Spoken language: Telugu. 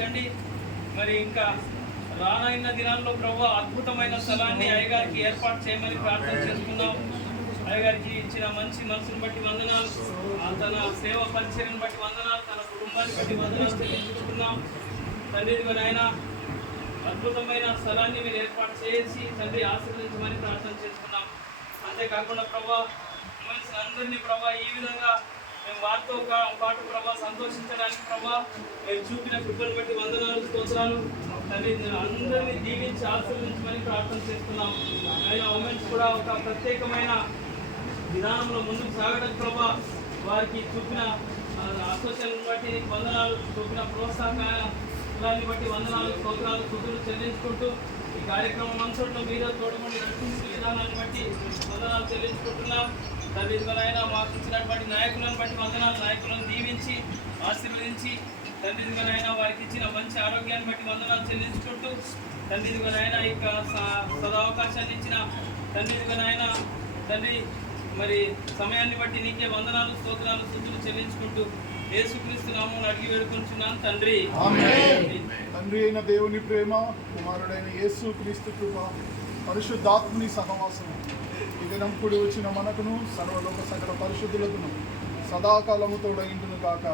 దయచేయండి. మరి ఇంకా రానైన దినాల్లో ప్రభు అద్భుతమైన స్థలాన్ని అయ్యగారికి ఏర్పాటు చేయమని ప్రార్థన చేసుకున్నాం. అయ్యగారికి ఇచ్చిన మంచి మనసును బట్టి వందనాలు, తన సేవ పరిచర్యను బట్టి వందనాలు, తన కుటుంబాన్ని బట్టి వందనాలు చెల్లించుకున్నాం. తండ్రి నాయన అద్భుతమైన స్థలాన్ని మీరు ఏర్పాటు చేసి తండ్రి ఆశీర్వదించమని ప్రార్థన చేసుకున్నాం. అంతేకాకుండా ప్రభా అందరినీ ప్రభా ఈ విధంగా మేము వారితో పాటు ప్రభా సంతోషించడానికి ప్రభా మేము చూపిన కృపను బట్టి వందనాలు, స్తోత్రాలు. తండ్రి అందరినీ దీవించి ఆశీర్వదించమని ప్రార్థన చేస్తున్నాం. అయినా ఉమెన్స్ కూడా ఒక ప్రత్యేకమైన విధానంలో ముందుకు సాగడం ప్రభా వారికి చూపిన అసోసియేషన్ బట్టి వందనాలు, చూపిన ప్రోత్సాహాన్ని బట్టి వందనాలు, స్తోత్రాలు, స్తుతులు చెల్లించుకుంటూ ఈ కార్యక్రమం అంతట్లో మీద తోడుకొని నడిపించిన విధానాన్ని బట్టి వందనాలు చెల్లించుకుంటున్నాం. తండ్రిదిగనైనా మాకు ఇచ్చినటువంటి నాయకులను బట్టి వందనాలు, నాయకులను దీవించి ఆశీర్వదించి తండ్రిదిగనైనా వారికి ఇచ్చిన మంచి ఆరోగ్యాన్ని బట్టి వందనాలు చెల్లించుకుంటూ తండ్రిదిగనైనా ఇక సదావకాశాన్ని ఇచ్చిన తండ్రిదిగనైనా తండ్రి మరి సమయాన్ని బట్టి నీకే వందనాలు, స్తోత్రాలు, స్తుతులు చెల్లించుకుంటూ యేసుక్రీస్తు నామమున అడిగి వేడుకొంచున్నాను తండ్రి. తండ్రి అయిన దేవుని ప్రేమ, కుమారుడైన యేసుక్రీస్తు కృప, పరిశుద్ధాత్ముని సహవాసము ఈ దినం కూడి వచ్చిన మనకును సర్వలోక సకల పరిశుద్ధులకును సదాకాలము తోడైండును కాక.